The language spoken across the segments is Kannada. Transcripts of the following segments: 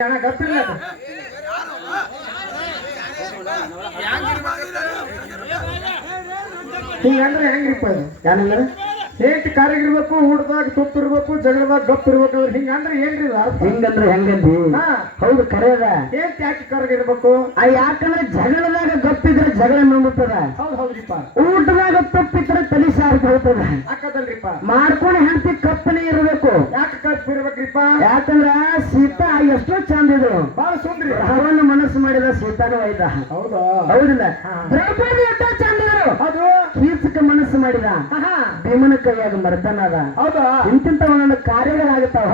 ಗಪ್ಪಿಲ್ಲ ಹಿಂಗಂದ್ರೆ ಹೆಂಗ್ರಿಪ್ಪ ಯಾನಂದ್ರೆ ಹೇಂಟಿ ಕಾರಿಗಿರ್ಬೇಕು ಊಟದಾಗ ತುಪ್ಪಿರ್ಬೇಕು ಜಗಳದಾಗ ಗಪ್ಪಿರ್ಬೇಕು ಹಿಂಗಂದ್ರೆ ಏನ್ರಿ ಹಿಂಗಂದ್ರೆ ಹೆಂಗಂದಿ ಹೌದು ಕರೆಯದ ಹೇಂಟಿ ಯಾಕೆ ಕಾರಿಗಿರ್ಬೇಕು ಯಾಕಂದ್ರೆ ಜಗಳದಾಗ ಗಪ್ಪಿದ್ರೆ ಜಗಳ ನುಂಗುತ್ತದ. ಹೌದ್ ಹೌದ್ರಿಪ್ಪ. ಊಟದಾಗ ತುಪ್ಪಿದ್ರೆ ತಲಿ ಸಾರ್ಕ್ ಹೋಗ್ತದ. ಹಾಕದಲ್ರಿಪ್ಪ. ಮಾಡ್ಕೊಂಡು ಹೆಂಡತಿ ಕಪ್ಪನೇ ಇರ್ಬೇಕು. ಯಾಕೆ ಕಪ್ ಇರ್ಬೇಕ್ರಿಪ್ಪ? ಯಾಕಂದ್ರ ಸೀತಾ ಎಷ್ಟೋ ಚಂದ ಇದ್ರು, ಬಹಳ ಸುಂದ್ರಿ. ರಾವಣ ಮನಸ್ಸು ಮಾಡಿದ ಸೀತಾನು ಒಯ್ದ. ಹೌದಾ? ಹೌದಿಲ್ಲ? ದ್ರೌಪದಿ ಎಷ್ಟೋ ಚಂದ ಇದ್ರು, ಅದು ಕೀಚಕ ಮನಸ್ಸು ಮಾಡಿದ. ಭೀಮನ ಕೈಯಾಗ ಮರ್ದನಾದ. ಹೌದಾ? ಇಂತಿಂತ ಒಂದೊಂದು ಕಾರ್ಯಗಳಾಗತ್ತಾವ.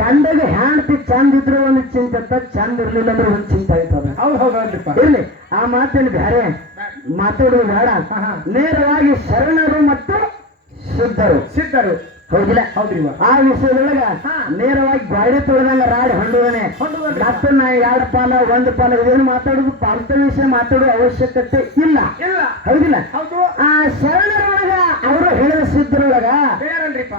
ಗಂಡಗೆ ಹೆಂಡತಿ ಚಂದ ಇದ್ರು ಒಂದು ಚಿಂತೆ, ಚಂದ ಇರ್ಲಿಲ್ಲ ಅಂದ್ರೆ ಒಂದ್ ಚಿಂತೆ ಆಯ್ತದ. ಹೌದ್ ಹೌದಲ್ರಿಪ್ಪ. ಇರ್ಲಿ, ಆ ಮಾತಲ್ಲಿ ಬ್ಯಾರೆ ಮಾತಾಡುವುದು ಬೇಡ. ನೇರವಾಗಿ ಶರಣರು ಮತ್ತು ಸಿದ್ಧರು ಹೌದಿಲ್ಲ? ಹೌದ್ರಿವ. ಆ ವಿಷಯದೊಳಗ ನೇರವಾಗಿ ಗಾಡಿ ತೊಳೆದಂಗ ರಾಡಿ ಹೊಂಡುವನೆ. ಮತ್ತೆ ನಾ ಎರಡು ಪಾಲ ಒಂದು ಪಾಲ ಇದೇನು ಮಾತಾಡುದು ಪಾಲ್ತ ವಿಷಯ ಮಾತಾಡುವ ಅವಶ್ಯಕತೆ ಇಲ್ಲ. ಹೌದಿಲ್ಲ? ಆ ಶರಣರೊಳಗ ಅವರು ಹೇಳಿದ ಸಿದ್ಧರೊಳಗ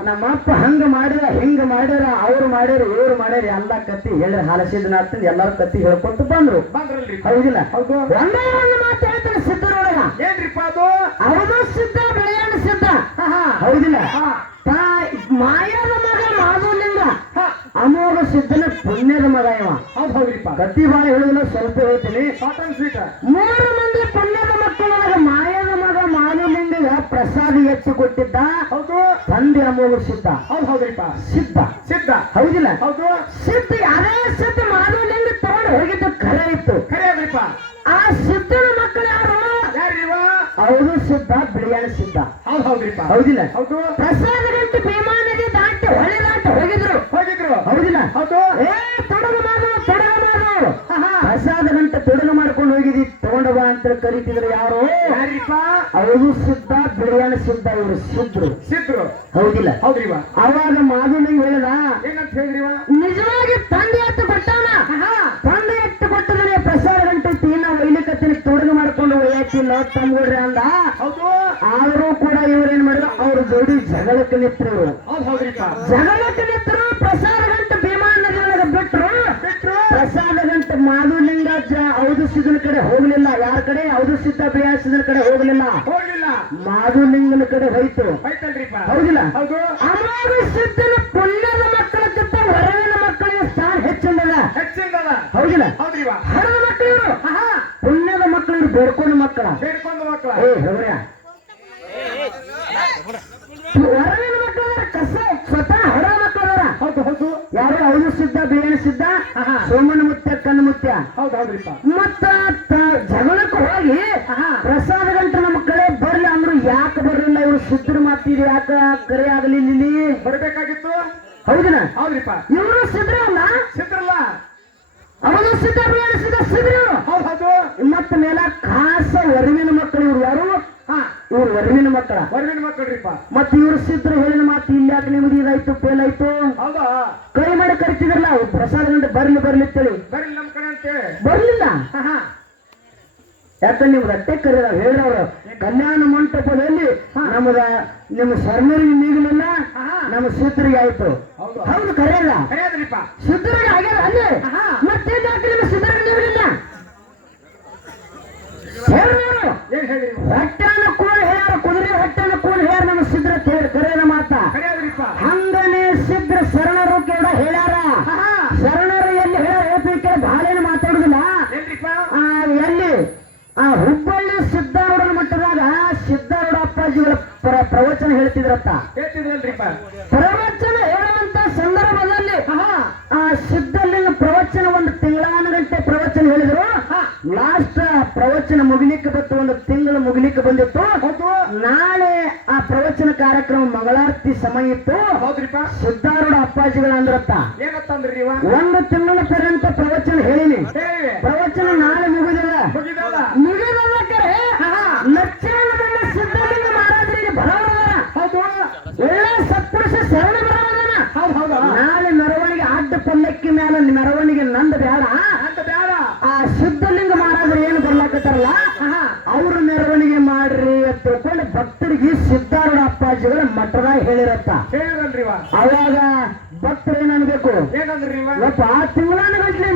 ನಮ್ಮಪ್ಪ ಹಂಗ ಮಾಡಿರ ಹಿಂಗ ಮಾಡಿರ ಅವ್ರು ಮಾಡ್ಯಾರ ಇವ್ರು ಮಾಡ್ಯಾರ ಎಲ್ಲಾ ಕತ್ತಿ ಹೇಳಿ ಹಾಲಸಿದ್ನಾಥ ಎಲ್ಲಾರು ಕತ್ತಿ ಹೇಳ್ಕೊಟ್ಟು ಬಂದ್ರು. ಹೌದಿಲ್ಲ? ಒಂದೇ ಒಂದು ಮಾತು ಹೇಳ್ತಾರೆ ಸಿದ್ಧರೊಳಗ. ಏನ್ರಿಪ್ಪ ಅದು? ಅವರು ಸಿದ್ಧ ಬೆಳೆಯಣ್ಣ ಸಿದ್ಧ. ಹೌದಿಲ್ಲ? ಮಾಯದ ಮಗ ಮಾಧುಲಿಂಗ ಅಮೋಘ ಸಿದ್ಧನ ಪುಣ್ಯದ ಮಗ ಇವ. ಹೌದ್ ಹೌದ್ರಿಪ್ಪ. ಗತಿ ಬಾಳ ಹೇಳುದಿಲ್ಲ, ಸ್ವಲ್ಪ ಹೇಳ್ತೀನಿ. 3 ಮಂದಿ ಪುಣ್ಯದ ಮಕ್ಕಳೊಳಗ ಮಾಯದ ಮಗ ಮಾಧುಲಿಂಗ ಪ್ರಸಾದ ಎತ್ತು ಕೊಟ್ಟಿದ್ದ. ಹೌದು. ತಂದೆ ಅಮೋಘ ಸಿದ್ಧ. ಹೌದ್ ಹೌದ್ರಿಪ್ಪ. ಸಿದ್ಧ ಹೌದಿಲ್ಲ? ಹೌದು. ಸಿದ್ಧ ಅದೇ ಸಿದ್ಧ ಮಾಧುಲಿಂಗ ತಗೊಂಡು ಹೋಗಿದ್ದು ಖರೆ ಇತ್ತು. ಖರೆ ಅದ್ರಿಪ್ಪ. ಆ ಸಿದ್ಧನ ಮಕ್ಕಳು ಯಾರು? ಹೌದು ಸಿದ್ಧ ಬಿಳಿಯಾಣ ಸಿದ್ಧ. ಹೌದ್ ಹೌದ್ರಿಪ್ಪ. ಹೌದಿಲ್ಲ? ಹೌದು. ಪ್ರಸಾದ ಗಂಟೆ ಭೀಮಾ ನದಿ ದಾಟಿ ಹೊಳೆ ದಾಟಿ ಹೋಗಿದ್ರು. ಹೌದಿಲ್ಲ? ಹೌದು. ತೊಡಗು ಮಾಡು ಪ್ರಸಾದ ಗಂಟೆ ತೊಡಗು ಮಾಡ್ಕೊಂಡು ಹೋಗಿದಿ ತಗೊಂಡ ಬಾ ಅಂತ ಕರೀತಿದ್ರು. ಯಾರು? ಹೌದು ಸಿದ್ಧ ಬಿಳಿಯಾಣ ಸಿದ್ಧ. ಇವರು ಸಿದ್ಧರು. ಹೌದಿಲ್ಲ? ಹೌದ್ರಿವ. ಅವಾಗ ಮಾಧುಲಿಂಗ ಹೇಳಿದ ಏನಂತ ಹೇಳಿದ್ರಿವ? ನಿಜವಾಗಿ ತಂದೆ ಎತ್ತು ಕೊಟ್ಟಾನ. ತಂದೆ ಎತ್ತು ಕೊಟ್ಟದ್ರೆ ಪ್ರಸಾದ ಗಂಟೆ ತೀನ ವೈಲಿಕತ್ತಿನ ತೊಡಗು ಮಾಡ್ಕೊಂಡು ಒಯ್ಯಾಕಿಲ್ಲ ತಮ್ಗೊಡ್ರಿ ಅಂದ. ಹೌದು. ಆದರೂ ಕೂಡ ಇವ್ರೇನ್ ಮಾಡಿದ್ರು, ಅವ್ರ ಜೋಡಿ ಜಗಳಕ್ಕೆ ನಿಂತರು. ಜಗಳಕ್ಕೆ ನಿಂತರು. ಪ್ರಸಾದ ಗಂಟೆ ಭೀಮಾ ನದಿಯೊಳಗೆ ಬಿಟ್ರು. ಪ್ರಸಾದ ಗಂಟೆ ಮಾಧುಲಿಂಗ ಹೌದು ಸಿದ್ಧನ ಕಡೆ ಹೋಗ್ಲಿಲ್ಲ. ಯಾರ ಕಡೆ? ಹೌದು ಸಿದ್ಧ ಬಿಳಿಯಾಣ ಕಡೆ ಹೋಗ್ಲಿಲ್ಲ. ಮಾಧುಲಿಂಗನ ಕಡೆ ಹೋಯ್ತು. ಹೌದಿಲ್ಲ? ಅಮೋಘ ಸಿದ್ಧನ ಪುಣ್ಯದ ಮಕ್ಕಳಕ್ಕಿಂತ ಹೊರಗಿನ ಮಕ್ಕಳಿಗೆ ಸ್ಥಾನ ಹೆಚ್ಚಿಂದದ. ಹೌದಿಲ್ಲ? ಹರದ ಮಕ್ಕಳು ಇವರು. ಪುಣ್ಯದ ಮಕ್ಕಳು ಇವರು ಬೇಡ್ಕೊಂಡ ಮಕ್ಕಳ. ಹೊರಗಿನ ಮಕ್ಕಳ ಕಸ ಸ್ವತಃ ಹೊರ ಮಕ್ಕಳದಾರ. ಹೌದು. ಯಾರು? ಹೌದು ಸಿದ್ಧ ಬಿಳಿಯಾಣ ಸಿದ್ಧ, ಸೋಮನ ಮುತ್ಯ ಕಣ್ಣು ಮುತ್ಯ. ಮತ್ತ ಜಗಳಕ್ಕೆ ಹೋಗಿ ಪ್ರಸಾದ ಗಂಟೆ ನಮ್ಮ ಕಡೆ ಬರ್ಲಿ ಅಂದ್ರು. ಯಾಕೆ ಬರ್ಲಿಲ್ಲ? ಇವ್ರು ಸಿದ್ಧರು ಮಾತಿದ್ರು. ಯಾಕ ಕರೆ ಆಗಲಿಲ್ಲ? ಬರ್ಬೇಕಾಗಿತ್ತು. ಹೌದಿಲ್ಲ? ಇವರು ಸಿದ್ರಲ್ಲ. ಅವರು ಸಿದ್ಧ ಬಿಳಿಯಾಣ ಸಿದ್ಧರು. ಮತ್ತ ಮೇಲ ಖಾಸ ವರವಿನ ಮಕ್ಕಳು. ಇವ್ರು ಯಾರು? ಇವ್ರು ವರವಿನ ಮಕ್ಕಳ್ರಿಪ್ಪ. ಮತ್ತ ಇವ್ರು ಸಿದ್ಧರು ಹೇಳಿದ ಮಾತು ಇಲ್ಲಿ ಯಾಕೆ ನಿಮ್ದು ಇದಾಯ್ತು ಫೇಲ್ ಆಯ್ತು? ಕೈ ಮಾಡಿ ಕರಿತಿದ್ರಲ್ಲ ಪ್ರಸಾದ ಗಂಟೆ ಬರ್ಲಿ ಅಂತೇಳಿ. ನಮ್ ಕಡೆ ಅಂತೇಳಿ ಬರ್ಲಿಲ್ಲ. ಯಾಕಂದ್ರೆ ನಿಮ್ದು ಅಟ್ಟೆ ಕರೀದ ಹೇಳ್ರವ್ರು. ಕಲ್ಯಾಣ ಮಂಟಪದಲ್ಲಿ ನಿಮ್ಮ ಶರಣರಿಗೆ ನೀಗಲಿಲ್ಲ, ನಮ್ಮ ಸಿದ್ಧರಿಗೆ ಆಯ್ತು. ಹೌದು ಕರೆಯಲ್ಲ. ಸಿದ್ಧರಿಗೆ ಆಗ್ಯದ ಅಲ್ಲೇ. ಮತ್ತೆ ಯಾಕೆ ನಿಮ್ಮ ಸಿದ್ಧರಿಗೆ ನೀಗಲಿಲ್ಲ? ಹೇಳ್ರವ್ರು. ಹೊಟ್ಟೆನ ಕೂಣ ಹೇಳ್ಯಾರ, ಕುದುರೆ ಹೊಟ್ಟೆನ ಕೂಣ ಹೇಳ್ಯಾರ ನಮ್ಮ ಸಿದ್ಧ ಕರೆಯದ ಮಾತ. ಹಂಗನೇ ಸಿದ್ಧ ಶರಣರು ಕೂಡ ಹೇಳ್ಯಾರ. ಶರಣರು ಎಲ್ಲಿ ಹೇಳ್ಯಾರ ಹೇಳ್ಬೇಕೆ ಬಾಳೇನು ಮಾತಾಡುದಿಲ್ಲ. ಎಲ್ಲಿ? ಹುಬ್ಬಳ್ಳಿ ಸಿದ್ಧಾರೂಢನ ಮಟ್ಟದಾಗ ಸಿದ್ಧಾರೂಢ ಅಪ್ಪಾಜಿಗಳ ಪ್ರವಚನ ಹೇಳ್ತಿದ್ರತ್ತ. ಪ್ರವಚನ ಹೇಳುವಂತ ಸಂದರ್ಭದಲ್ಲಿ ಸಿದ್ಧಲಿಂಗ ಪ್ರವಚನ ಒಂದು ತಿಂಗಳಾನ ಗಂಟೆ ಪ್ರವಚನ ಹೇಳಿದ್ರು. ಲಾಸ್ಟ್ ಪ್ರವಚನ ಮುಗಿಲಿಕ್ಕೆ ಬಂತು, ಒಂದು ತಿಂಗಳು ಮುಗಿಲಿಕ್ಕೆ ಬಂದಿತ್ತು. ನಾಳೆ ಆ ಪ್ರವಚನ ಕಾರ್ಯಕ್ರಮ ಮಂಗಳಾರತಿ ಸಮಯ ಇತ್ತು. ಸಿದ್ಧಾರೂಢ ಅಪ್ಪಾಜಿಗಳ ಅಂದ್ರತ್ತ ಒಂದು ತಿಂಗಳ ಪರ್ಯಂತ ಪ್ರವಚನ ಹೇಳಿನಿ. ಪ್ರವಚನ ನಾಳೆ ಮುಗಿದಿಲ್ಲ. ಲಕ್ಷಣದಲ್ಲಿ ಸಿದ್ಧಲಿಂಗ ಮಹಾರಾಜರಿಗೆ ಬರೋದರ. ಒಳ್ಳೆ ಸತ್ಪುರುಷ ಶರಣ ಬರೋದನ. ನಾಳೆ ಮೆರವಣಿಗೆ ಅಡ್ಡ ಪಲ್ಲಕ್ಕಿ ಮೇಲೆ ಮೆರವಣಿಗೆ ನಂದು ಬೇಡ. ಆ ಸಿದ್ಧಲಿಂಗ ಮಹಾರಾಜರು ಏನು ಬರ್ಲಾಕತ್ತಾರಲ್ಲ ಅವ್ರ ಮೆರವಣಿಗೆ ಮಾಡ್ರಿ ಅಂತ ತಿಳ್ಕೊಂಡು ಭಕ್ತರಿಗೆ ಸಿದ್ಧಾರೂಢ ಅಪ್ಪಾಜಿಗಳ ಮಠದಾಗ ಹೇಳಿರತ್ತ. ಅವಾಗ ಭಕ್ತರು ಏನನ್ಬೇಕು? ಏನಂದ್ರಿ? ತಿಂಗಳಾನ ಗಂಟ್ಲೆ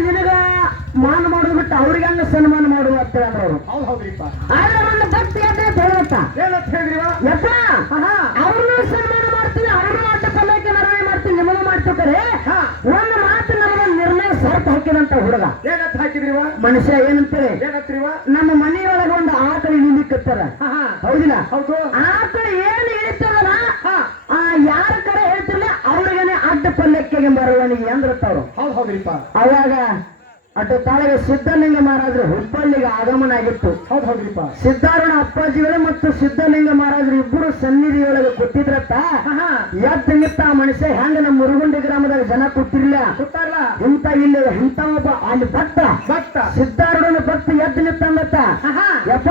ಮಾನ ಮಾಡೋದು ಬಿಟ್ಟು ಅವ್ರಿಗೆ ಹಂಗ ಸನ್ಮಾನ ಮಾಡುವ ಅಂತ ಹೇಳಿದ್ರು ಅವರು. ಹೌದ್ ಹೌದ್ರಿಪ್ಪ. ಆದ್ರೆ ಒಂದು ಭಕ್ತಿ ಅಂತ ಹೇಳತ್ತ ಏನಂತ ಹೇಳಿದ್ರಿವ? ಯಪ್ಪ ಅವ್ರನ್ನೂ ಸನ್ಮಾನ ಮಾಡ್ತೀನಿ, ಅವ್ರನ್ನೂ ಅಡ್ಡ ಪಲ್ಲಕ್ಕೆ ಮೆರವಣಿಗೆ ಮಾಡ್ತೀನಿ, ನಿಮ್ಮನ್ನು ಮಾಡ್ತಿರ್ತಾರೆ. ಒಂದು ಮಾತು ನಮಗೆ ನಿರ್ಣಯ ಸರ್ತ ಹಾಕಿದಂತ ಹುಡುಗ ಏನಂತ ಹಾಕಿದ್ರಿವ? ಮನುಷ್ಯ ಏನಂತಾರೆ, ಏನಂತ್ರಿವ? ನಮ್ಮ ಮನೆಯೊಳಗೆ ಒಂದು ಆಕಳು ಇಳಿಲಿಕ್ಕತ್ತಾರ. ಹೌದಿಲ್ಲ? ಹೌದು. ಆಕಳು ಏನು ಇಳಿತಾರಲ್ಲ ಯಾರ ಕಡೆ ಹೇಳ್ತಿರ್ಲಿ ಅವ್ರಿಗೇನೆ ಅಡ್ಡ ಪಲ್ಲಕ್ಕಿಗೆ ಮೆರವಣಿಗೆ ಅಂದ್ರತ್ತವ್ರು. ಹೌದ್ ಹೌದ್ರಿಪ್ಪ. ಅವಾಗ ಅಡ್ಡ ತಾಳಿಗೆ ಸಿದ್ಧಲಿಂಗ ಮಹಾರಾಜರು ಹುಬ್ಬಳ್ಳಿಗೆ ಆಗಮನ ಆಗಿತ್ತು. ಹೌದ್ ಹೌದ್ರಿಪ್ಪ. ಸಿದ್ಧಾರೂಢ ಅಪ್ಪಾಜಿಗಳು ಮತ್ತು ಸಿದ್ಧಲಿಂಗ ಮಹಾರಾಜರು ಇಬ್ಬರು ಸನ್ನಿಧಿಯೊಳಗೆ ಕೂತಿದ್ರತ್ತ. ಎದ್ದ ನಿಂತ ಆ ಮನುಷ್ಯ ಹೆಂಗ ನಮ್ಮ ಮುರುಗುಂಡಿ ಗ್ರಾಮದಾಗ ಜನ ಕೂತಿರ್ಲಿಲ್ಲ ಗೊತ್ತಾರಲ್ಲ ಇಂತ ಇಲ್ಲಿ ಇಂತ ಒಬ್ಬ ಅಲ್ಲಿ ಭಕ್ತ ಸಿದ್ಧಾರೂಢನ ಭಕ್ತ ಎದ್ದು ನಿಂತಂದತ್ತ. ಯಪ್ಪ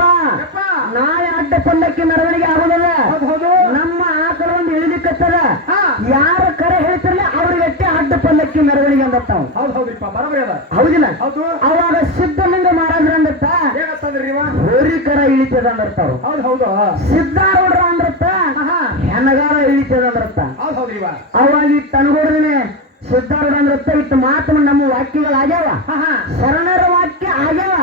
ನಾಳೆ ಅಡ್ಡ ಪಲ್ಲಕ್ಕಿ ಮೆರವಣಿಗೆ ಆಗೋದಲ್ಲ, ನಮ್ಮ ಆಕಳ ಒಂದು ಇಳಿಲಿಕ್ಕತ್ತದ, ಯಾರ ಕರೆ ಹೇಳ್ತಿರ್ಲಿ ಅವ್ರಿಗೆ ಅಡ್ಡ ಪಲ್ಲಕ್ಕಿ ಮೆರವಣಿಗೆ ಅಂದತ್ತ. ಹೌದ್ ಹೌದ್ರಿಪ್ಪ. ಬರಬರಿ ಅದ. ಹೌದಿಲ್ಲ? ಹೌದು. ಅವಾಗ ಸಿದ್ಧಲಿಂಗ ಮಹಾರಾಜರು ಅಂದತ್ತ ಏನಂತಂದ್ರಿ ಇವ? ಹೋರಿಕರ ಇಳಿತದ ಅಂದರ್ತಾವ. ಹೌದ್ ಹೌದು. ಸಿದ್ಧಾರೂಢರ ಅಂದ್ರತ್ತ ಹೆಣಗಾರ ಇಳಿತದ ಅಂದ್ರತ್ತ. ಹೌದ್ ಹೌದ್ರಿವ. ಅವಾಗ ಇಟ್ಟು ಅನ್ಗೋಡ್ದೇನೆ ಸಿದ್ಧಾರೂಢ ಅಂದ್ರತ್ತ ಇಟ್ಟು ಮಾತು ನಮ್ಮ ವಾಕ್ಯಗಳು ಆಗ್ಯಾವ, ಶರಣರ ವಾಕ್ಯ ಆಗ್ಯಾವ.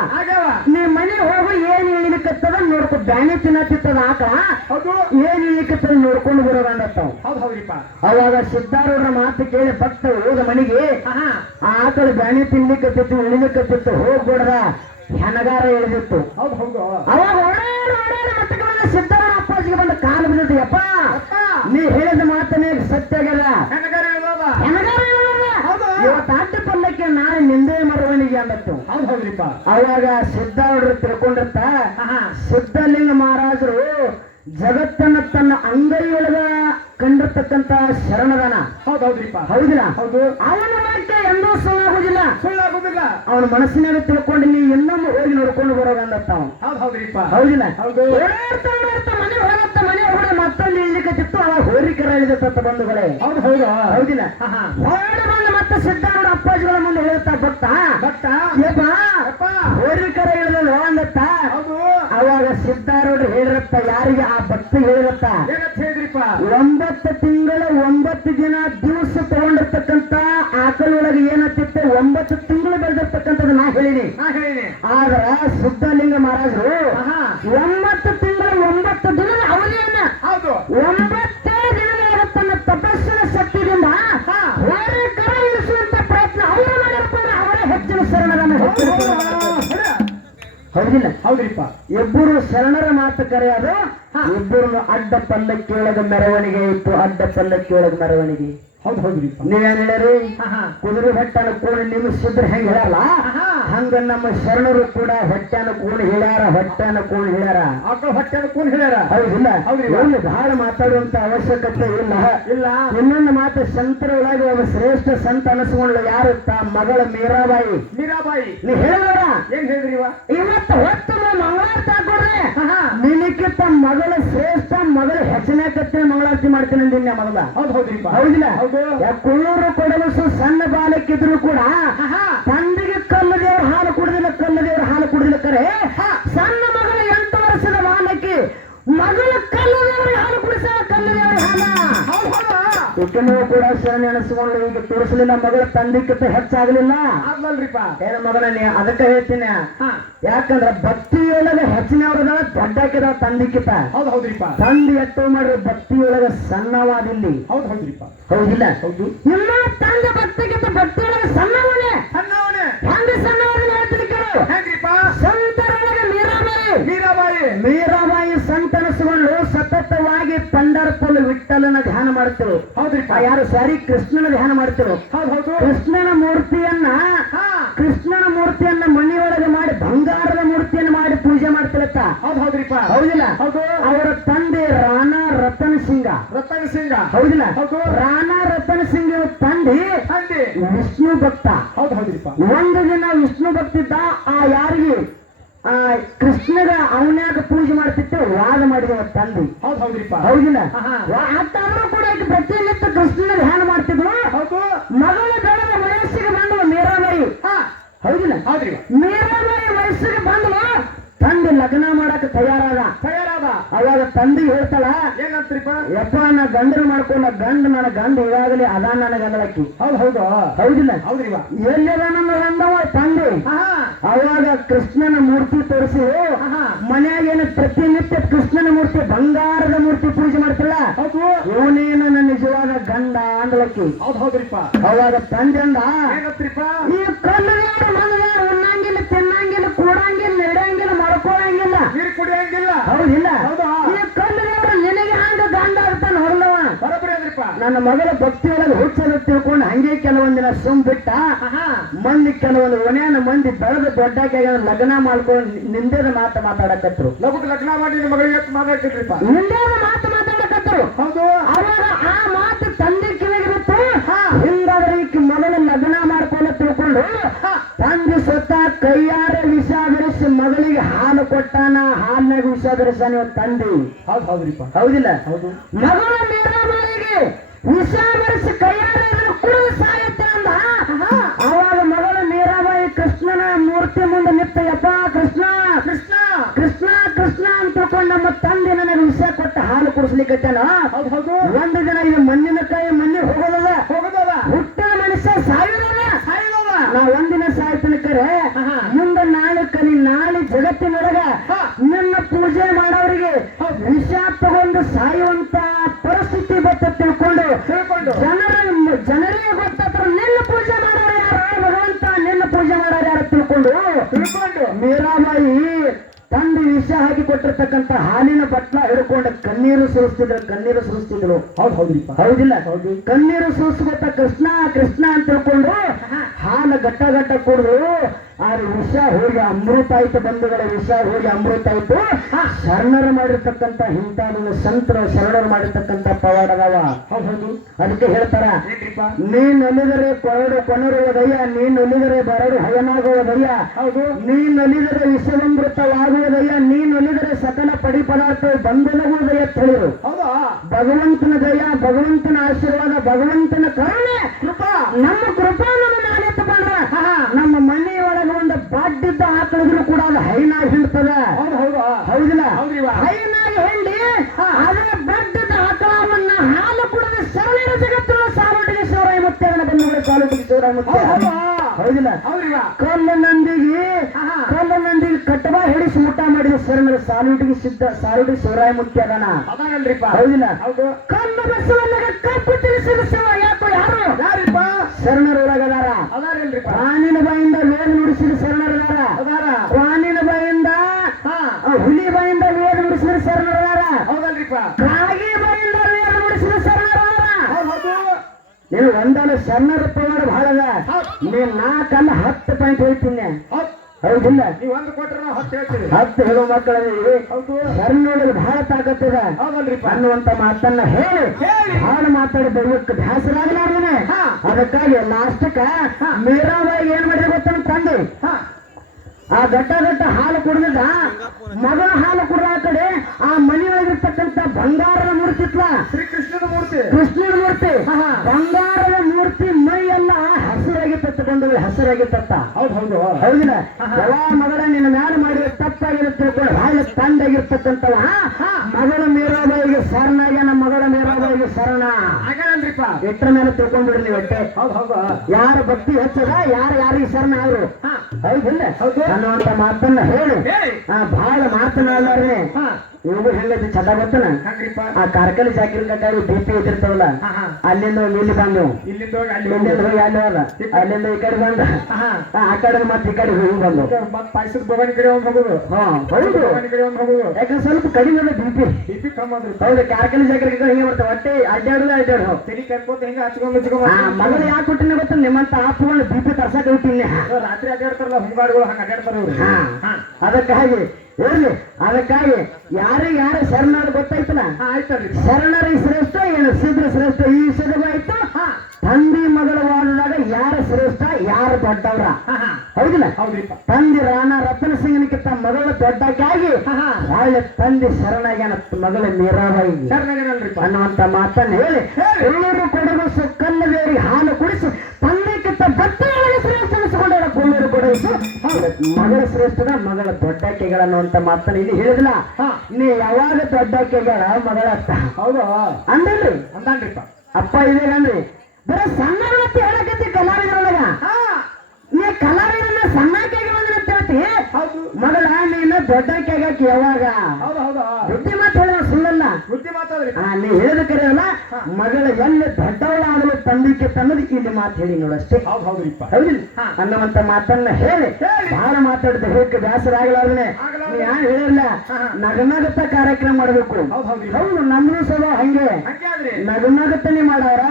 ನೀ ಮನೆ ಹೋಗು ಏನ್ ಇಳಿಲಿಕ್ಕತ್ತದ ನೋಡ್ಕೊ, ಬ್ಯಾನಿ ತಿನ್ನತ್ತಿತ್ತದ ಆಕಳ ಏನ್ ಇಳಿಲಿಕ್ಕತ್ತದ ನೋಡ್ಕೊಂಡು ಬರೋದ ಅಂದತ್ತಾವ. ಹೌದ್ ಹೌದ್ರಿಪ್ಪ. ಅವಾಗ ಸಿದ್ಧಾರೂಢರ ಮಾತು ಕೇಳಿ ಭಕ್ತ ಹೋದ ಮನೆಗೆ ಆ ಆಕಳ ಬ್ಯಾನಿ ತಿನ್ಲಿಕ್ಕತ್ತಿತ್ತು ಇಳಿಲಿಕ್ಕತ್ತಿತ್ತು, ಹೋಗ್ಬಿಡ್ದ ಹೆಣಗಾರ ಇಳಿದಿತ್ತು. ಹೌದ್ ಹೌದು. ಅವಾಗ ಓಡಾಡಿ ಮಟ್ಟಕ್ಕೆ ಬಂದ ಸಿದ್ಧಾರೂಢ ಅಪ್ಪಾಜಿಗೆ ಬಂದ ಕಾಲು ಬಿದ್ದಿತ್ತು. ಯಪ್ಪ ನೀ ಹೇಳಿದ ಮಾತನೇ ಸತ್ಯ ಆಗ್ಯದ, ಹೆಣಗಾರ ಇರೋದ. ಹೆಣಗಾರ ಇವತ್ತು ಅಡ್ಡ ಪಲ್ಲಕ್ಕೆ ನಾಳೆ ನಿಂದೆ ಮೆರವಣಿಗೆ ಅಂದತ್ತು. ಹೌದ್ ಹೌದ್ರಿಪ್ಪ. ಅವಾಗ ಸಿದ್ಧಾರೂಢರು ತಿಳ್ಕೊಂಡಿರ್ತ ಸಿದ್ಧಲಿಂಗ ಮಹಾರಾಜರು ಜಗತ್ತನ್ನ ತನ್ನ ಅಂಗೈಯೊಳಗ ಕಂಡಿರ್ತಕ್ಕಂತ ಶರಣದಾನ. ಹೌದ್ ಹೌದ್ರಿಪ್ಪ. ಹೌದಿಲ್ಲ? ಹೌದು. ಅವನ ವಾಕ್ಯ ಎಂದೂ ಸುಳ್ಳಾಗುದಿಲ್ಲ, ಸುಳ್ಳಾಗುದಿಲ್ಲ. ಅವನ ಮನಸ್ಸಿನಾಗ ತಿಳ್ಕೊಂಡು ನೀ ಇನ್ನೊಮ್ಮೆ ಹೋಗಿ ನೋಡ್ಕೊಂಡು ಬರೋದಂದತ್ತ. ಹೌದ್ ಹೌದ್ರಿಪ್ಪ. ಹೌದಿಲ್ಲ? ಹೌದು. ಮನೆ ಹೊರತ್ತ ಮನೆ ಹೊರ ಮತ್ತೊಂದು ಇಳಿಲಿಕ್ಕತ್ತಿತ್ತು, ಅವಾಗ ಹೋರಿಕರ ಇಳಿದತ್ತ ಬಂಧುಗಳೇ. ಹೌದು ಹೌದು. ಹೌದಿಲ್ಲ? ಹೊರಡೆ ಬಂದು ಮತ್ತೆ ಸಿದ್ಧಾರೂಢ ಅಪ್ಪಾಜಿಗಳ ಮುಂದೆ ಹೇಳ್ತಾ ಭಕ್ತ ಹೋರಿಕರ ಇಳಿದ ಅಂದತ್ತ. ಅವಾಗ ಸಿದ್ಧಾರೂಢರು ಹೇಳಿರತ್ತ, ಯಾರಿಗೆ ಆ ಭಕ್ತಿ ಹೇಳಿರತ್ತ, 9 ತಿಂಗಳ 9 ದಿನ ದಿವಸ ತಗೊಂಡಿರ್ತಕ್ಕಂತ ಆಕಳೊಳಗೆ ಏನತ್ತಿತ್ತು 9 ತಿಂಗಳು ಬೆಳೆದಿರ್ತಕ್ಕಂಥದ್ದು ನಾ ಹೇಳಿನಿ. ಆದ್ರ ಸಿದ್ಧಲಿಂಗ ಮಹಾರಾಜರು 9 ತಿಂಗಳ 9 ದಿನದ ಅವಧಿಯನ್ನ 9 ದಿನದೊಳಗೆ ತನ್ನ ತಪಸ್ಸಿನ ಶಕ್ತಿಯಿಂದ ಹೋರಿಕರ ಇಳಿಸುವಂತ ಪ್ರಯತ್ನ ಅವರು ಮಾಡಿರ್ತಾರೆ. ಅವರೇ ಹೆಚ್ಚಿನ ಶರಣರನ್ನು ಹೌದಿಲ್ಲ? ಹೌದ್ರಿಪ್ಪ. ಇಬ್ಬರು ಶರಣರ ಮಾತು ಕರೆಯೋದು, ಇಬ್ಬರು ಅಡ್ಡ ಪಲ್ಲಕ್ಕಿ ಒಳಗ ಮೆರವಣಿಗೆ ಇತ್ತು, ಅಡ್ಡ ಪಲ್ಲಕ್ಕಿ ಒಳಗ ಮೆರವಣಿಗೆ. ಹೌದ್ ಹೌದ್ರಿಪ್ಪ. ನೀವೇನ್ ಹೇಳ್ರಿ, ಕುದುರೆ ಹೊಟ್ಟೆನ ಕೂಡಿ ನಿಮಿಷಿದ್ರೆ ಹೆಂಗ್ ಹೇಳಲ್ಲ ಹಂಗ ನಮ್ಮ ಶರಣರು ಕೂಡ ಹೊಟ್ಟೆನ ಕೂಡಿ ಹೇಳ್ಯಾರ, ಹೊಟ್ಟೆನ ಕೂಡಿ ಹೇಳ್ಯಾರ, ಹೊಟ್ಟೆನ ಕೂಡಿ ಹೇಳ್ಯಾರ. ಹೌದಿಲ್ಲ? ಒಂದು ಬಹಳ ಮಾತಾಡುವಂತ ಅವಶ್ಯಕತೆ ಇಲ್ಲ. ಇನ್ನೊಂದು ಮಾತು, ಸಂತರ ಒಳಗೆ ಒಬ್ಬ ಶ್ರೇಷ್ಠ ಸಂತ ಅನಿಸ್ಕೊಂಡು ಯಾರು ಮಗಳ ಮೀರಾಬಾಯಿ. ನೀ ಹೇಳ ಏನ್ ಹೇಳಿದ್ರಿ ಇವತ್ತು ಹೊತ್ತು ಮಂಗಳಾರತಿ ಹಾಕೊಡ್ರಿ, ನಿನಕ್ಕಿಂತ ಮಗಳ ಶ್ರೇಷ್ಠ ಮಗಳ ಹೆಚ್ಚಿನ ಕತ್ತಿನ ಮಂಗಳಾರತಿ ಮಾಡ್ತೀನಿ ಅಂದಿನ ಮೊದಲ. ಹೌದಿಲ್ಲ? ಕುಳ್ಳೂರು ಕೊಡಲು ಸಣ್ಣ ಬಾಲಕ್ಕಿದ್ರು ಕೂಡ ತಂದೆಗೆ ಕಲ್ಲು ದೇವ್ರ ಹಾಲು ಕುಡಿದಿಲ್ಲ, ಕಲ್ಲು ದೇವ್ರ ಹಾಲು ಕುಡಿದಿಲ್ಲ. ಕರೆ ಸಣ್ಣ ಮಗಳ 8 ವರ್ಷದ ಬಾಲಕಿ ಮಗಳ ಕಲ್ಲು ದೇವರಿಗೆ ಹಾಲು ಕುಡಿಸ, ಕಲ್ಲು ದೇವರ ಹಾಲ ಇನ್ನು ಕೂಡ ಶರಣ ಎಣಿಸ್ಕೊಂಡು ಈಗ ತೋರಿಸಲಿಲ್ಲ. ಮಗಳ ತಂದೆಕ್ಕಿಂತ ಹೆಚ್ಚಾಗಲಿಲ್ಲ. ಏನ ಮಗನ ನೀ ಅದಕ್ಕೆ ಹೇಳ್ತೀನಿ, ಯಾಕಂದ್ರ ಭಕ್ತಿಯೊಳಗ ಹೆಚ್ಚಿನವ್ರದ ದೊಡ್ಡಕ್ಕಿದ ತಂದಿಕ್ಕಿತ. ತಂದೆ ಎಟ್ಟು ಮಾಡ್ರಿ ಭಕ್ತಿಯೊಳಗ ಸಣ್ಣವಾದಿಲ್ಲಿ. ಹೌದಿಲ್ಲ? ನಿಮ್ಮ ತಂದೆ ಭಕ್ತಿಗಿಂತ ಭಕ್ತಿಯೊಳಗ ಸಣ್ಣವನೇ. ಹೆಂಗ ಸಣ್ಣವಾದಿನ ಹೇಳ್ತೀನಿ ಕೇಳು. ಸಂತರೊಳಗೆ ಮೀರಾಬಾಯಿ ಸಂತನಿಸಿಕೊಂಡು ಸತತವಾಗಿ ಪಂಡರಪುರ ವಿಠಲನ ಧ್ಯಾನ ಮಾಡ್ತೇವೆ. ಹೌದ್ರಿಪ್ಪ. ಯಾರು ಸಾರಿ ಕೃಷ್ಣನ ಧ್ಯಾನ ಮಾಡ್ತೇವೆ. ಕೃಷ್ಣನ ಮೂರ್ತಿಯನ್ನ ಮನೆಯೊಳಗೆ ಮಾಡಿ ಬಂಗಾರದ ಮೂರ್ತಿಯನ್ನು ಮಾಡಿ ಪೂಜೆ ಮಾಡ್ತಿರತ್ತ. ಹೌದಿಲ್ಲ? ಅವರ ತಂದೆ ರಾಣಾ ರತನ್ ಸಿಂಗ. ಹೌದಿಲ್ಲ? ರಾಣಾ ರತನ್ ಸಿಂಗ್ ತಂದೆ ವಿಷ್ಣು ಭಕ್ತ. ಒಂದು ದಿನ ವಿಷ್ಣು ಭಕ್ತಿದ್ದ ಆ ಯಾರಿಗೆ ಕೃಷ್ಣಗ ಅವನ್ಯಾಗ ಪೂಜೆ ಮಾಡ್ತಿತ್ತು ವಾದ ಮಾಡಿದ ತಂದೆ. ಹೌದಿಲ್ಲ? ಅತ್ತಾದ್ರೂ ಕೂಡ ಪ್ರತಿನಿತ್ಯ ಕೃಷ್ಣನ ಧ್ಯಾನ ಮಾಡ್ತಿದ್ರು. ಮಗಳ ಬೆಳೆದ ವಯಸ್ಸಿಗೆ ಬಂದಳು ಮೀರಾಬಾಯಿ. ಹೌದಿಲ್ಲ? ಮೀರಾಬಾಯಿ ವಯಸ್ಸಿಗೆ ಬಂದಳು, ತಂದೆ ಲಗ್ನ ಮಾಡಕ್ ತಯಾರಾದ. ಅವಾಗ ತಂದೆ ಹೇಳ್ತಾಳ, ಯಪ್ಪ ನಾ ಗಂಡನ ಮಾಡ್ಕೊಂಡ ನನ್ನ ಗಂಡ ಈಗಾಗಲೇ ಅದ ನನ್ನ ಗಂಡಲಕ್ಕಿ. ಹೌದಿಲ್ಲ? ಎಲ್ಲದ ನನ್ನ ಗಂಡವ ತಂದೆ ಯಾವಾಗ ಕೃಷ್ಣನ ಮೂರ್ತಿ ತೋರಿಸಿ ಮನ್ಯಾಗ ಏನು ಪ್ರತಿನಿತ್ಯ ಕೃಷ್ಣನ ಮೂರ್ತಿ ಬಂಗಾರದ ಮೂರ್ತಿ ಪೂಜೆ ಮಾಡ್ತಿಲ್ಲ ಹೌದು ಇವನೇನ ನನ್ನ ನಿಜವಾದ ಗಂಡ ಅಂದಲಕ್ಕಿ ಹೌದ್ರಿಪ್ಪ ಅವಾಗ ತಂದೆಂದ ಏನತ್ರಿಪ್ಪ ಈ ಕಲ್ಲದೇವ್ರು ಮನದ ಉಣ್ಣಂಗಿಲ್ಲ ತಿನ್ನಂಗಿಲ್ಲ ಕೂಡಂಗಿಲ್ಲ ನಡೆಯಂಗಿಲ್ಲ ಮಾಡ್ಕೊಳಂಗಿಲ್ಲ ನೀರು ಕುಡಿಯಂಗಿಲ್ಲ ಹೌದಿಲ್ಲ ಹೌದಾ ಈ ಕಲ್ಲದೇವ್ರು ನಿನಗೆ ಹಂಗ ಗಂಡ ಆಗ್ತಾನ ಹೊರದವ ಬರಬರಿ ಅದ್ರಿಪ್ಪ ನನ್ನ ಮಗಳ ಭಕ್ತಿ ಒಳಗೆ ಹುಚ್ಚದ ತಿಳ್ಕೊಂಡು ಹಂಗೆ ಕೆಲವೊಂದಿನ ಸುಮ್ ಬಿಟ್ಟ ಮಂದಿ ಕೆಲವೊಂದು ಒಣೆಯನ್ನ ಮಂದಿ ಬೆಳೆದ ದೊಡ್ಡಾಗಿ ಲಗ್ನ ಮಾಡ್ಕೊಂಡು ನಿಂದೇದ ಮಾತಾಡಕತ್ರು ಲಗುಟ್ ಲಗ್ನ ಮಾಡಿ ನಿಮ್ಮ ಮಗಳಿಗೆ ಮಾತಾಡ್ತಿದ್ರಿಪ್ಪ ನಿಂದೇದ ಮಾತಾಡಕತ್ರು ಹೌದು ಅವಾಗ ಆ ಮಾತು ತಂದೆ ಕಿವಿಗೆ ಬಿತ್ತು ಹಿಂಗಾದ್ರೆ ಈಕೆ ಮಗಳ ಲಗ್ನ ಮಾಡ್ಕೊಂಡು ತಿಳ್ಕೊಂಡು ತಂದೆ ಸ್ವತಃ ಕೈಯಾರೆ ವಿಷ ಬೆರೆಸಿ ಮಗಳಿಗೆ ಹಾಲು ಕೊಟ್ಟಾನ ಹಾಲಿನಾಗ ವಿಷ ಬೆರೆಸಾನ ತಂದೆ ಹೌದ್ರಿಪ್ಪ ಹೌದಿಲ್ಲ ಹೌದು ಮಗಳ ಮೀರಾಬಾಯಿಗೆ ವಿಷ ಬೆರೆಸಿ ಕೈಯಾರೆ ಕುಡಿದು ಸಾಯುತ್ತಂದ ಅವಾಗ ಮಗಳ ಮೀರಾಬಾಯಿ ಕೃಷ್ಣನ ಮೂರ್ತಿ ಮುಂದೆ ನಿಂತಯ್ಯಪ್ಪ ಕೃಷ್ಣ ಕೃಷ್ಣ ಕೃಷ್ಣ ಕೃಷ್ಣ ಅಂತ ತಿಳ್ಕೊಂಡು ನಮ್ಮ ತಂದೆ ನನಗೆ ವಿಷ ಕೊಟ್ಟ ಹಾಲು ಕುಡಿಸ್ಲಿಕ್ಕತ್ತೇನ ಹೌದು ಒಂದು ದಿನ ಇದು ಮಣ್ಣಿನ ಕೈ ಮಣ್ಣಿ ಹೋಗೋದದ ಹುಟ್ಟಿದ ಮನುಷ್ಯ ಸಾಯುದದ ನಾ ಒಂದಿನ ಸಾಯ್ತೀನಿ ಕರೆ ಮುಂದೆ ನಾಳೆ ಕಲಿ ನಾಳೆ ಜಗತ್ತಿನೊಳಗ ನನ್ನ ಪೂಜೆ ಮಾಡೋರಿಗೆ ವಿಷ ತಗೊಂಡು ಸಾಯುವಂತ ಪರಿಸ್ಥಿತಿ ಬತ್ತ ತಿಳ್ಕೊಂಡು ಜನರಿಗೆ ಗೊತ್ತಾತ್ರ ನಿನ್ನ ಪೂಜೆ ಮಾಡೋರು ಯಾರು ಭಗವಂತ ನಿನ್ನ ಪೂಜೆ ಮಾಡೋರು ಯಾರು ತಿಳ್ಕೊಂಡು ಮೀರಾಬಾಯಿ ತಂದೆ ವಿಷ ಹಾಕಿ ಕೊಟ್ಟಿರ್ತಕ್ಕಂಥ ಹಾಲಿನ ಬಟ್ಲ ಹಿಡ್ಕೊಂಡು ಕಣ್ಣೀರು ಸುರಿಸ್ತಿದ್ರು ಹೌದ್ರಿಪ್ಪ ಹೌದಿಲ್ಲ ಕಣ್ಣೀರು ಸುರಿಸ್ಕೊತ ಕೃಷ್ಣ ಕೃಷ್ಣ ಅಂತ ತಿಳ್ಕೊಂಡು ಹಾಲು ಗಟ್ಟ ಕುಡಿದು ಆದ್ರೆ ವಿಷ ಹೋಗಿ ಅಮೃತ ಆಯ್ತು ಬಂಧುಗಳ ವಿಷ ಹೋಗಿ ಅಮೃತ ಆಯ್ತು ಶರಣರು ಮಾಡಿರ್ತಕ್ಕಂಥ ಹಿಂತಾದ ಸಂತರ ಶರಣರು ಮಾಡಿರ್ತಕ್ಕಂಥ ಪವಾಡದವ ಹೌದು ಅದಕ್ಕೆ ಹೇಳ್ತಾರ ನೀನ್ ಒಲಿದರೆ ಕೊನರುವುದಯ್ಯ ನೀನ್ ಒಲಿದರೆ ಬರಡು ಹಯನಾಗುವುದಯ್ಯ ಹೌದು ನೀನ್ ಒಲಿದರೆ ವಿಷವಮೃತವಾಗುವುದಯ್ಯ ನೀನ್ ಒಲಿದರೆ ಸಕಲ ಪಡಿ ಪದಾರ್ಥ ಬಂಧನಗುವುದಯ್ಯ ಅಂತ ಹೇಳಿರು ಹೌದಾ ಭಗವಂತನ ದಯ ಭಗವಂತನ ಆಶೀರ್ವಾದ ಭಗವಂತನ ಕರುಣೆ ಕೃಪಾ ನಮ್ಮ ಕೃಪಾ ನಮ್ಮ ಮಾನ್ಯತ ಬಂದ್ರ ನಮ್ಮ ಮನೆಯೊಳಗೆ ಒಂದು ಬಾಡ್ಡಿದ್ದ ಆಕಳಿದ್ರು ಕೂಡ ಅದು ಹೈನಾಗಿ ಹಿಂಡ್ತದ ಹೌದಿಲ್ಲ ಹೈನಾಗಿ ಹಿಂಡಿ ಅದರ ಬಡ್ಡದ ಆಕಳವನ್ನ ಹಾಲು ಕುಡಿದ ಶರಣರ ಜಗತ್ತಿನ ಸಾಲುಟಿಗೆ ಶಿವರಾಯ ಮುತ್ತೇವನ ಬಂಧುಗಳ ಸಾಲುಟಿಗೆ ಶಿವರಾಯ ಮುತ್ತೇ ಹೌದಿಲ್ಲ ಕಲ್ಲ ನಂದಿಗೆ ಕಟ್ಟಬ ಹಿಡಿಸಿ ಊಟ ಮಾಡಿದ ಶರಣರ ಸಾಲುಟಿಗೆ ಶಿವರಾಯ ಮುತ್ಯ ಅದನ ಹೌದಿಲ್ಲ ಕಲ್ಲ ಬಸವನಿಗೆ ಕಪ್ಪು ತಿಳಿಸಿದ ಶಿವ ಯಾರು ಶರಣರ ಒಳಗದಾರ ಪ್ರಾಣಿನ ಬಾಯಿಂದ ವೇದ ನುಡಿಸಿದ ಶರಣರದಾರ ಪ್ರಾಣಿನ ಬಾಯಿಂದ ಹುಲಿ ಬಾಯಿಂದ ವೇದ ನುಡಿಸಿದ ಶರಣರದಾರ ಕಾಗಿ ಬಾಯಿಂದ ವೇದ ನುಡಿಸಿದ ಶರಣರದಾರ ನೀನು ಒಂದಲ್ಲ ಶರಣರ ಪವಾಡ ಬಹಳ ಅದ ನೀನ್ 4 ಅಲ್ಲ 10 ಪಾಯಿಂಟ್ ಹೇಳ್ತೀನಿ ಹೌದಿಲ್ಲ ಹತ್ತು ಹೇಳೋ ಮಕ್ಕಳಲ್ಲಿ ಶರಣೊಳಗೆ ಬಹಳ ತಾಕತ್ತಿದೆ ಅನ್ನುವಂತ ಮಾತನ್ನ ಹೇಳಿ ಹಾಳು ಮಾತಾಡಿ ಬರ್ಬೇಕು ಧ್ಯಾಸರಾಗಲಾರ್ದೇನೆ ಅದಕ್ಕಾಗಿ ಲಾಸ್ಟಕ್ಕ ಮೀರಾಬಾಯಿ ಏನ್ ಮಾಡಿದ್ರೆ ಗೊತ್ತ ತಂದೆ ಆ ಗಟ್ಟ ಹಾಲು ಕುಡಿದ ಮಗನ ಹಾಲು ಕುಡಿದ ಕಡೆ ಆ ಮನೆಯೊಳಗಿರ್ತಕ್ಕಂಥ ಬಂಗಾರದ ಮೂರ್ತಿ ಇತ್ಲ ಕೃಷ್ಣನ ಮೂರ್ತಿ ಬಂಗಾರದ ಮೂರ್ತಿ ಮೈ ಎಲ್ಲ ಹಸಿರಾಗಿತ್ತ ಬಂಧುಗಳು ಹಸಿರಾಗಿತ್ತ ಹೌದಿಲ್ಲ ಎಲ್ಲ ಮಗಳ ನಿನ್ನ ಮ್ಯಾಲ ಮಾಡಿದ ತಪ್ಪಾಗಿರೋ ತಿಳ್ಕೊಂಡು ಬಹಳ ತಂದಾಗಿರ್ತಕ್ಕಂಥವ ಮಗಳ ಮೀರಾಬಾಯಿಗೆ ಶರಣಾಗ ನಮ್ಮ ಮಗಳ ಮೀರಾಬಾಯಿಗೆ ಶರಣ ಎಟ್ಟರ ಮೇಲೆ ತಿಳ್ಕೊಂಡ್ಬಿಡ್ರಿ ನೀವು ಎಟ್ಟೆ ಯಾರ ಭಕ್ತಿ ಹೆಚ್ಚದ ಯಾರಿಗೆ ಶರಣ ಅವರು ಹೌದಿಲ್ಲ ಅನ್ನುವಂತ ಮಾತನ್ನ ಹೇಳಿ ಬಹಳ ಮಾತನಾಡ್ಲಾರ್ರೆ ಇವು ಹೆಂಗೈತಿ ಚಟ ಗೊತ್ತನ ಆ ಕಾರ್ಕಲಿ ಜಾಕಿರ ಕಟ್ಟಾಡಿ BP ಇದ್ದಿರ್ತಾವಲ್ಲ ಅಲ್ಲಿಂದ ಇಲ್ಲಿ ಬಂದು ಇಲ್ಲಿಂದ ಹೋಗಿ ಅಲ್ಲಿ ಹೋದ ಅಲ್ಲಿಂದ ಈ ಕಡೆ ಬಂದ ಆ ಕಡೆ ಮತ್ತೆ ಈ ಕಡೆ ಹೋಗಿ ಬಂದು ಪಾಯಸದ ಭವಾನಿ ಕಡೆ ಒಂದು ಹೋಗುದು ಹೌದು ಯಾಕಂದ್ರೆ ಸ್ವಲ್ಪ ಕಡಿಮೆ ಅದ BP ಹೌದು ಕಾರ್ಕಲಿ ಜಾಕಿರ ಹಿಂಗೆ ಬರ್ತಾವ ಒಟ್ಟೆ ಅಡ್ಡಾಡು ತಲೆ ಕರ್ಕೋತ ಹಿಂಗ ಹಚ್ಕೊಂಡು ಮಗಳು ಯಾಕೆ ಹುಟ್ಟಿನ ಗೊತ್ತ ನಿಮ್ಮಂತ ಆಪ್ಗಳು BP ತರ್ಸಕ್ ಹುಟ್ಟಿನ ರಾತ್ರಿ ಅಡ್ಡಾಡ್ತಾರಲ್ಲ ಹುಂಗಾಡುಗಳು ಹಂಗ ಅಡ್ಡಾಡ್ತಾರ ಅದಕ್ಕಾಗಿ ಇರ್ಲಿ ಅದಕ್ಕಾಗಿ ಯಾರ ಶರಣರು ಗೊತ್ತಾಯ್ತಲ್ಲ ಶರಣರಿಗೆ ಶ್ರೇಷ್ಠ ಏನು ಸಿದ್ರ ಶ್ರೇಷ್ಠ ಈ ವಿಷಯದಾಗ ಆಯ್ತು ತಂದೆ ಮಗಳ ವಾದದಾಗ ಯಾರ ಶ್ರೇಷ್ಠ ಯಾರು ದೊಡ್ಡವ್ರ ಹೌದಿಲ್ಲ ತಂದೆ ರಾಣಾ ರತನ ಸಿಂಗನಿಗಿಂತ ಮಗಳ ದೊಡ್ಡಕ್ಕಾಗಿ ಒಳ್ಳೆ ತಂದೆ ಶರಣಾಗ್ಯಾನ ಮಗಳ ಮೀರಾಬಾಯಿ ಅನ್ನುವಂತ ಮಾತನ್ನು ಹೇಳಿ ಎಲ್ಲರೂ ಕೊಡಗು ಕಲ್ಲದೇವರಿಗೆ ಹಾಲು ಕುಡಿಸಿ ತಂದೆಕ್ಕಿಂತ ಭಕ್ತಿಯೊಳಗೆ ಶ್ರೇಷ್ಠ ಅನಿಸಿಕೊಂಡಾರ ಕೋಳೂರು ಕೊಡಗಿಸು ಮಗಳ ಶ್ರೇಷ್ಠದ ಮಗಳ ದೊಡ್ಡಕ್ಕೆಗಳ ಅನ್ನುವಂತ ಮಾತನ್ನ ಇಲ್ಲಿ ಹೇಳಿದಿಲ್ಲ ನೀ ಯಾವಾಗ ದೊಡ್ಡಕ್ಕೆಗಳ ಮಗಳ ಹೌದು ಅಂದನ್ರಿಪ್ಪ ಅಪ್ಪ ಇದೇಗನ್ರಿ ಬರೀ ಸಣ್ಣ ಹೇಳಕತ್ತಿ ಕಲಾವಿದರೊಳಗ ನೀ ಕಲಾವಿದನ್ನ ಸಣ್ಣಕ್ಕಾಗಿ ಬಂದ್ರೆ ಅಂತ ಹೇಳ್ತಿ ದೊಡ್ಡಕ್ಕೆ ಆಗಕ್ಕೆ ಯಾವಾಗ ಹೌದು ಹೌದು ಬುದ್ಧಿ ಮಾತು ಹೇಳಿದ ಸುಳ್ಳಲ್ಲ. ಬುದ್ಧಿ ಮಾತಾದ್ರಿ ನೀ ಹೇಳಿದ ಕರೆಯಲ್ಲ ಮಗಳ ಎಲ್ಲಿ ದೊಡ್ಡವಳಾಗಲು ತಂದಿಕ್ಕೆ ತನ್ನದು ಇಲ್ಲಿ ಮಾತು ಹೇಳಿ ನೋಡಷ್ಟೇ. ಹೌದು ಹೌದ್ರಿಪ್ಪ ಹೌದಿಲ್ಲ ಅನ್ನುವಂತ ಮಾತನ್ನ ಹೇಳಿ ಬಹಳ ಮಾತಾಡಿದ ಹೇಗೆ ಬೇಸರ ಆಗಲಾರ್ದನೆ ಯಾರು ಹೇಳಿರಲ್ಲ ನಗನಗತ್ತ ಕಾರ್ಯಕ್ರಮ ಮಾಡ್ಬೇಕು. ಹೌದು ನಮ್ದು ಸಭಾ ಹಂಗೆ ನಗನಗತ್ತನೆ ಮಾಡಾರ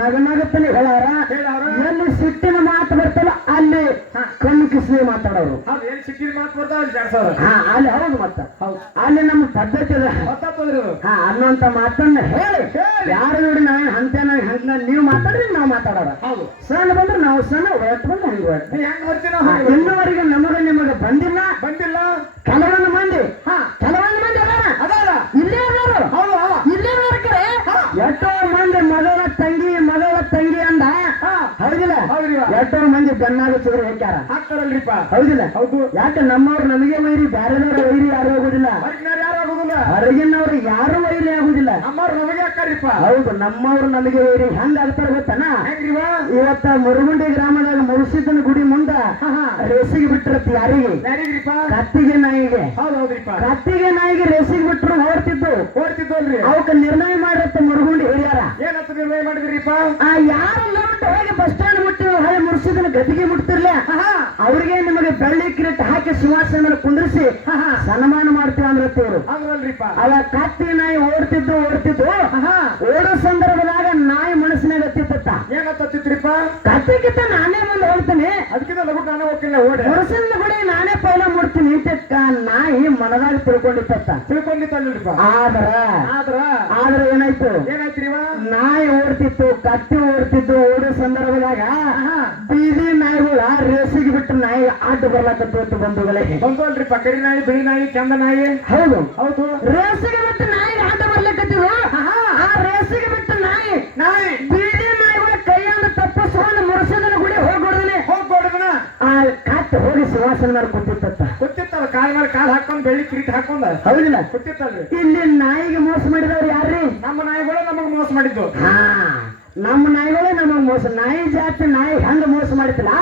ನಗನಗತ್ತನೆ ಹೇಳಾರ. ಎಲ್ಲಿ ಸಿಟ್ಟಿನ ಮಾತು ಬರ್ತಲ್ಲ ಅಲ್ಲಿ ಕಣ್ಣು ಕಿಸ್ಲಿ ಮಾತಾಡೋರು. ಅಲ್ಲಿ ಹೌದು ಮತ್ತ ಅಲ್ಲಿ ನಮ್ಮ ಪದ್ಧತಿ ಅದ ಅನ್ನುವಂತ ಮಾತನ್ನ ಹೇಳಿ ಯಾರು ನೋಡಿ ನಾವೇನ್ ಹಂತೇನ ಹಂತ ನೀವು ಮಾತಾಡಿದ್ರೆ ನಾವು ಮಾತಾಡೋರ. ಸಣ್ಣ ಬಂದ್ರೆ ನಾವು ಸಣ್ಣ ಒಟ್ಟು ಬಂದ್ರೆ ಹಂಗೆ ಒಟ್ಟು ಇನ್ನುವರೆಗೆ ನಮಗೆ ನಿಮಗೆ ಬಂದಿಲ್ಲ ಕೆಲವೊಂದು ಮಂದಿ ಅದಾರ ಇಲ್ಲೇ ಅದಾರು ಇಲ್ಲೇ ಬರ್ಕರೆ ಎಷ್ಟೋ ಮಂದಿ ಮಗಳ ತಂಗಿ ಅಂದ ಹೌದಿಲ್ಲ ಎಷ್ಟೋ ಮಂದಿ ಬೆನ್ನಾಗ ಚಿಗುರು ಹಾಕ್ಯಾರ ಹೌದಿಲ್ಲ. ಹೌದು ಯಾಕೆ ನಮ್ಮವ್ರು ನಮಗೆ ವೈರಿ ಬ್ಯಾರೆದವ್ರ ವೈರಿ ಯಾರು ಆಗುದಿಲ್ಲ ಹೊರಗಿನವ್ರು ಯಾರು ವೈರಿ ಆಗುದಿಲ್ಲ. ಹೌದು ನಮ್ಮವ್ರು ನಮಗೆ ವೈರಿ ಹೆಂಗ ಆಗ್ತಾರ ಗೊತ್ತನ ಇವತ್ತ ಮುರುಗುಂಡಿ ಗ್ರಾಮದಾಗ ಮುರುಸಿದ್ದನ ಗುಡಿ ಮುಂದ ರೇಸಿಗೆ ಬಿಟ್ಟಿರತ್ತ ಯಾರಿಗೆ ಕತ್ತಿಗೆ ನಾಯಿಗೆ ರೇಸಿಗೆ ಬಿಟ್ರು ಓಡ್ತಿದ್ವಲ್ರಿ ಅವಕ್ಕೆ ನಿರ್ಣಯ ಮಾಡಿರತ್ತ ಮುರುಗುಂಡಿ ಹಿರಿಯಾರ ಏನಂತ ನಿರ್ಣಯ ಮಾಡಿದ್ರಿಪ್ಪ ಯಾರು ಹೋಗಿ ಬಸ್ ಸ್ಟ್ಯಾಂಡ್ ಮುಟ್ಟಿ ಹಳೆ ಮುರುಸಿದನ ಗದಿಗೆ ಮುಟ್ತಿರ್ಲ ಅವ್ರಿಗೆ ನಿಮಗೆ ಬೆಳ್ಳಿ ಕಿರೀಟ ಹಾಕಿ ಸಿಂಹಾಸನ ಕುಂದ್ರಿಸಿ ಸನ್ಮಾನ ಮಾಡ್ತೀವಿ ಅಂದ್ರತ್ತೇವ್ರು. ಅವ ಕತ್ತಿ ನಾಯಿ ಓಡ್ತಿದ್ದು ಓಡೋ ಸಂದರ್ಭದಾಗ ನಾಯಿ ಮನಸ್ಸಿನಾಗ ಹತ್ತಿತ್ತ ಏನತ್ತಿತ್ರಿಪ್ಪ ಕತ್ತಿಗಿಂತ ನಾನೇ ಮುಂದೆ ಹೋಗ್ತೀನಿ ಅದಕ್ಕಿಂತ ಲಘು ನಾನೇ ಹೋಗಿಲ್ಲ ಓಡಿ ಮುರುಸಿನ ಗುಡಿ ನಾನೇ ಪೈಲ ಮುಡ್ತೀನಿ ಇಂತಕ್ಕ ನಾಯಿ ಮನದಾಗ ತಿಳ್ಕೊಂಡಿತ್ತಲ್ರಿಪ್ಪ. ಆದ್ರ ಏನಾಯ್ತ್ರಿ ನಾಯಿ ಓಡ್ತಿತ್ತು ಕತ್ತಿ ಓಡೋ ಸಂದರ್ಭದಾಗ ಬೀದಿ ನಾಯಿಗಳ ರೇಸಿಗೆ ಬಿಟ್ಟು ನಾಯಿ ಆಟ ಬರ್ಲಾಕತ್ತು ಬಂಧುಗಳೇ. ಬಂದ್ವಲ್ರಿಪ್ಪ ಕರಿ ನಾಯಿ ಬಿಳಿ ನಾಯಿ ಚಂದ ನಾಯಿ ಹೌದು ರೇಸಿಗೆ ಬಿಟ್ಟು ನಾಯಿ ಆಟ ಬರ್ಲಿಕ್ಕತ್ತಿದ್ರು. ಆ ರೇಸಿಗೆ ಬಿಟ್ಟು ನಾಯಿ ಬೀದಿ ನಾಯಿಗಳ ಕೈಯನ್ನು ತಪ್ಪಿಸ್ಕೊಂಡು ಮುರುಸಿದನ ಗುಡಿ ಹೋಗ್ಬಿಡದನೆ ಆ ಕತ್ತಿ ಹೋಗಿ ಸಿಂಹಾಸನ ಮೇಲೆ ಕೂತಿತ್ತಲ್ಲ ಕಾಲ ಮೇಲೆ ಕಾಲ್ ಹಾಕೊಂಡ್ ಬೆಳ್ಳಿ ಕಿರೀಟ ಹಾಕೊಂಡ ಹೌದಿಲ್ಲ ಕೂತಿತ್ತಲ್ರಿ. ಇಲ್ಲಿ ನಾಯಿಗೆ ಮೋಸ ಮಾಡಿದವ್ರು ಯಾರ್ರಿ? ನಮ್ಮ ನಾಯಿಗಳು ನಮಗ್ ಮೋಸ ಮಾಡಿದ್ದು. ನಮ್ಮ ನಾಯಿಗಳೇ ನಮಗ್ ಮೋಸ. ನಾಯಿ ಜಾತಿ ನಾಯಿ ಹಂಗ ಮೋಸ ಮಾಡಿತಿಲ್ಲ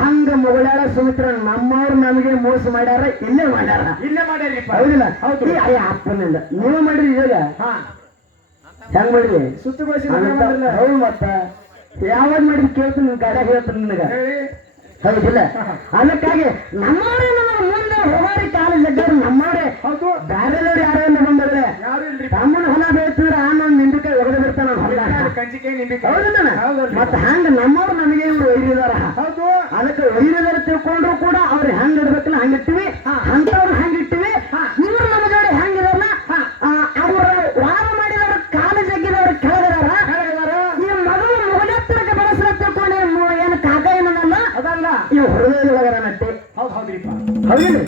ಹಂಗ ಮುಗಳಾಳ ಸುಮಿತ್ರ ನಮ್ಮವ್ರು ನಮಗೆ ಮೋಸ ಮಾಡ್ಯಾರ ಇಲ್ಲೇ ಮಾಡ್ಯಾರಿಪ್ಪ ಹೌದಿಲ್ಲ. ಹೌದು ಅಪ್ಪನಿಂದ ನೀವು ಮಾಡಿರಿ ಇವಾಗ ಹೆಂಗ್ ಮಾಡಿರಿ ಸುತ್ತುಗೊಳಿಸಿ ಹೌದು ಮತ್ತ ಯಾವಾಗ ಮಾಡಿರಿ ಕೇಳ್ತೀನಿ ನಿನ್ ಗಾಡಿಯಾಗ ಹೇಳ್ತೀನಿ ನಿನಗ ಹೌದಿಲ್ಲ. ಅದಕ್ಕಾಗಿ ನಮ್ಮವರೇ ನಮಗೆ ಮುಂದೆ ಹೋಗಾರಿ ಕಾಲ ಜಗ್ಗಾರ ನಮ್ಮವರೇ ಹೌದು ಬ್ಯಾರೆದವ್ರು ಯಾರು ಬಂದ್ರೆ ತಮ್ಮನ ಹೊಲ ಬೆಳೆಸಿದ್ರೆ ಆನಂದ್ ನಿಂಬಿಕಾಯಿ ಒಗದು ಬಿಡ್ತಾನ ಹೌದಿಲ್ಲ. ಮತ್ತ ಹಂಗ ನಮ್ಮವ್ರು ನಮಗೆ ಇವ್ರು ವೈರಿದಾರ ಹೌದು ಅದಕ್ಕೆ ವೈರಿದಾರ ತಿಳ್ಕೊಂಡ್ರು ಕೂಡ ಅವ್ರು ಹೆಂಗ್ ಇಡ್ಬೇಕಲ್ಲ ಹಂಗಿಟ್ಟಿವಿ ಅಂತವ್ರು ಹಂಗಿಟ್ಟಿವಿ. ಇವ್ರು ನಮ್ಮ ಜೋಡಿ ಹೆಂಗಿದಾರಲ್ಲ ಅವ್ರ ವಾರ ಮಾಡಿದವ್ರ ಕಾಲ ಜಗ್ಗಿದವ್ರು ಕೆಳಗಿದಾರ ಈ ಮಗಳು ಮುಗಲೆತ್ತರಕ್ಕೆ ಬೆಳೆಸಲ ತಿಳ್ಕೊಂಡೆ ಏನು ಕಾಕ ಏನಲ್ಲ ಅದಲ್ಲ ಇವ್ ಹೃದಯದೊಳಗರ ನಟ್ಟಿ ಹೌದಿಲ್ಲ.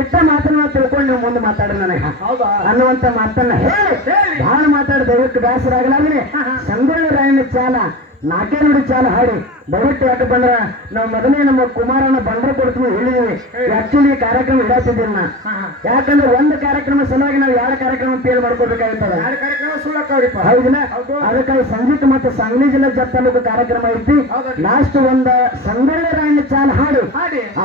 ಇಷ್ಟ ಮಾತನ್ನ ತಿಳ್ಕೊಂಡು ನೀವು ಮುಂದೆ ಮಾತಾಡ್ರಿ ನನಗೆ ಅನ್ನುವಂತ ಮಾತನ್ನ ಹೇಳಿ ಬಹಳ ಮಾತಾಡಿ ದೈವಕ್ಕೆ ಬೇಸರ ಆಗಲಾದ್ರೆ ಸಂಗೊಳ್ಳಿ ರಾಯಣ್ಣ ಚಾಲ ನಾಲ್ಕೇ ನುಡಿ ಚಾಲ ಹಾಡಿ ದಯವಿಟ್ಟು ಯಾಕೆ ಬಂದ್ರ ನಾವು ಮೊದಲೇ ನಮ್ಮ ಕುಮಾರನ ಬಂಡ್ರ ಕೊಡ್ತೀವಿ ಹೇಳಿದೀವಿ. ಆಕ್ಚುಲಿ ಕಾರ್ಯಕ್ರಮ ಇಡಾತಿದ್ದೀವಿ ನಾ ಯಾಕಂದ್ರೆ ಒಂದು ಕಾರ್ಯಕ್ರಮ ಸಲುವಾಗಿ ನಾವು ಎರಡು ಕಾರ್ಯಕ್ರಮ ಪೇಲ್ ಮಾಡ್ಕೋಬೇಕಾಗುತ್ತದೆ ಹೌದಿಲ್ಲ. ಅದಕ್ಕಾಗಿ ಸಂಗೀತ ಮತ್ತು ಸಂಗಲಿ ಜಿಲ್ಲಾ ಜತ್ ತಾಲೂಕು ಕಾರ್ಯಕ್ರಮ ಐತಿ. ಲಾಸ್ಟ್ ಒಂದ ಸಂಗೊಳ್ಳಿ ರಾಯಣ್ಣ ಚಾಲ ಹಾಡಿ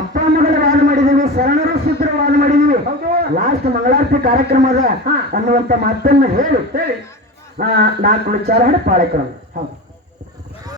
ಅಪ್ಪ ಮಗಳ ವಾದ ಮಾಡಿದೀವಿ ಶರಣರು ಸೂತ್ರ ವಾದ ಮಾಡಿದೀವಿ. ಲಾಸ್ಟ್ ಮಂಗಳಾರತಿ ಕಾರ್ಯಕ್ರಮ ಅದ ಅನ್ನುವಂತ ಮಾತನ್ನ ಹೇಳಿ 4 ಚಾಲ ಹಾಡಿ ಪಾಳೆ ಕೊಡೋಣ.